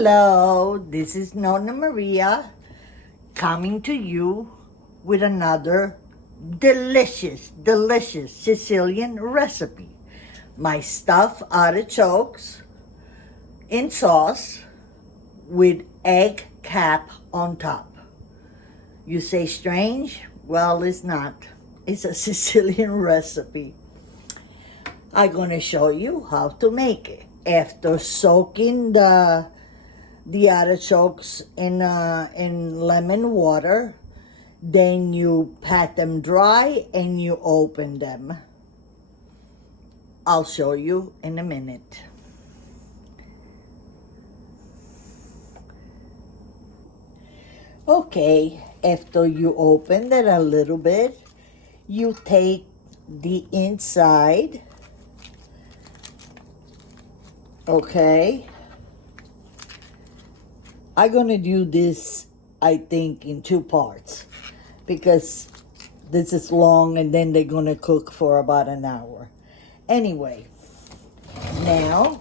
Hello, this is Nonna Maria coming to you with another delicious Sicilian recipe. My stuffed artichokes in sauce with egg cap on top. You say strange? Well, it's not. It's a Sicilian recipe. I'm gonna show you how to make it. After soaking the artichokes in lemon water, then you pat them dry and you open them. I'll show you in a minute. Okay, after you open it a little bit, you take the inside, okay? I'm gonna do this, I think, in two parts because this is long and then they're gonna cook for about an hour. Anyway, now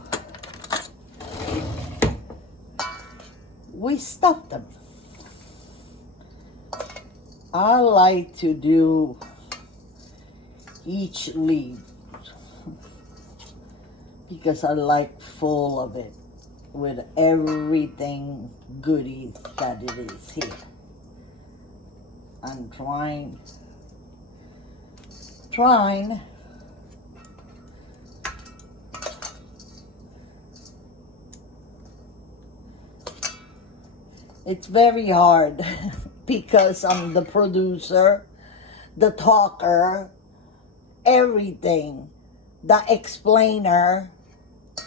we stuff them. I like to do each leaf because I like full of it with everything goody that it is here. I'm trying. It's very hard because I'm the producer, the talker, everything, the explainer,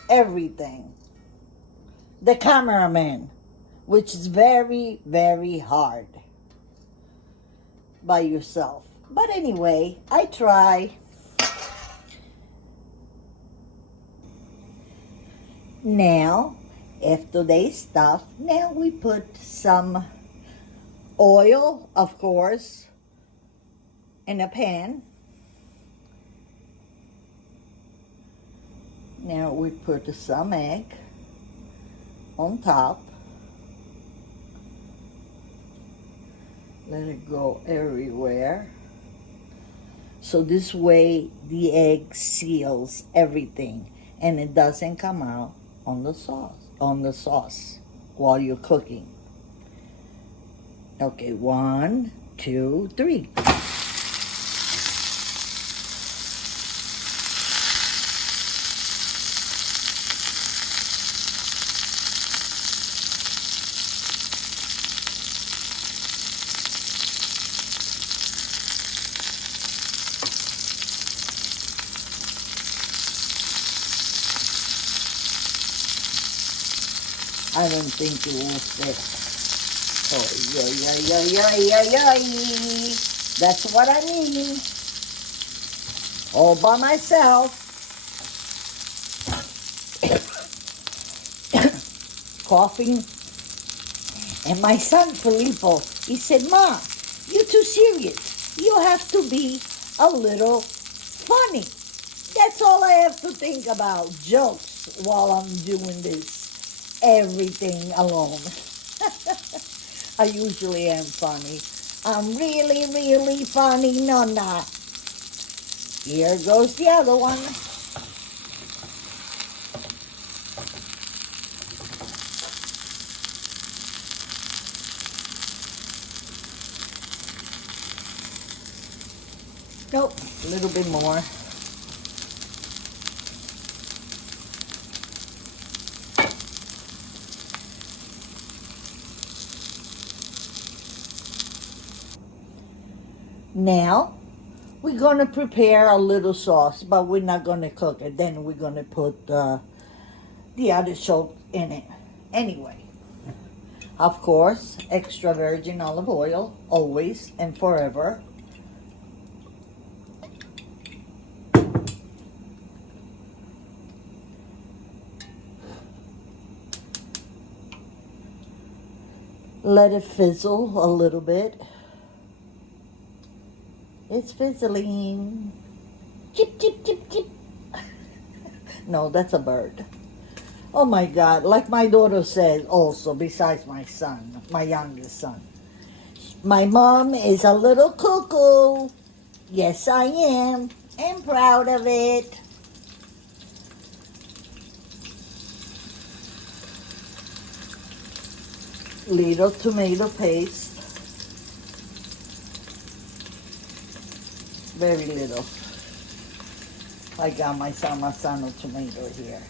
everything. The cameraman, which is very, very hard by yourself. But anyway, I try. Now, after they stuff, now we put some oil, of course, in a pan. Now we put some egg on top. Let it go everywhere. So this way the egg seals everything and it doesn't come out on the sauce while you're cooking. Okay, 1, 2, 3. I don't think it will fit. Oh, yeah. That's what I mean. All by myself. Coughing. And my son, Filippo, he said, Ma, you're too serious. You have to be a little funny. That's all I have to think about, jokes, while I'm doing this. Everything alone. I usually am funny. I'm really, really funny, Nonna. Here goes the other one. Nope, a little bit more. Now, we're going to prepare a little sauce, but we're not going to cook it. Then we're going to put the artichoke in it. Anyway, of course, extra virgin olive oil, always and forever. Let it fizzle a little bit. It's fizzling. Chip, chip, chip, chip. No, that's a bird. Oh my God, like my daughter said also, besides my son, my youngest son. My mom is a little cuckoo. Yes, I am. I'm proud of it. Little tomato paste. Very little. I got my Marzano tomato here.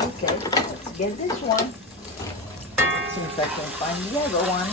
Okay, let's get this one. Since I can find the other one.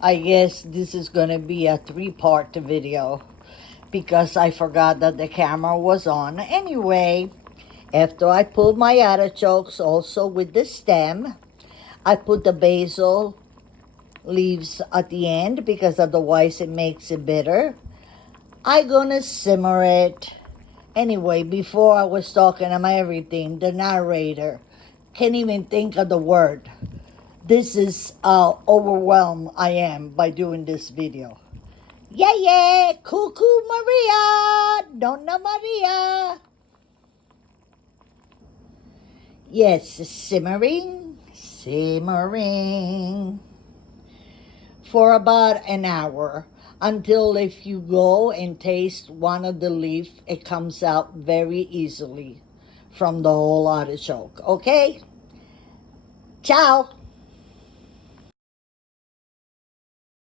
I guess this is gonna be a 3-part video because I forgot that the camera was on. Anyway, after I pulled my artichokes also with the stem, I put the basil leaves at the end because otherwise it makes it bitter. I gonna simmer it. Anyway, before I was talking about everything, the narrator can't even think of the word. This is how overwhelmed I am by doing this video. Yeah, yeah, Cuckoo Maria, Donna Maria. Yes, simmering for about an hour until if you go and taste one of the leaf, it comes out very easily from the whole artichoke. Okay? Ciao.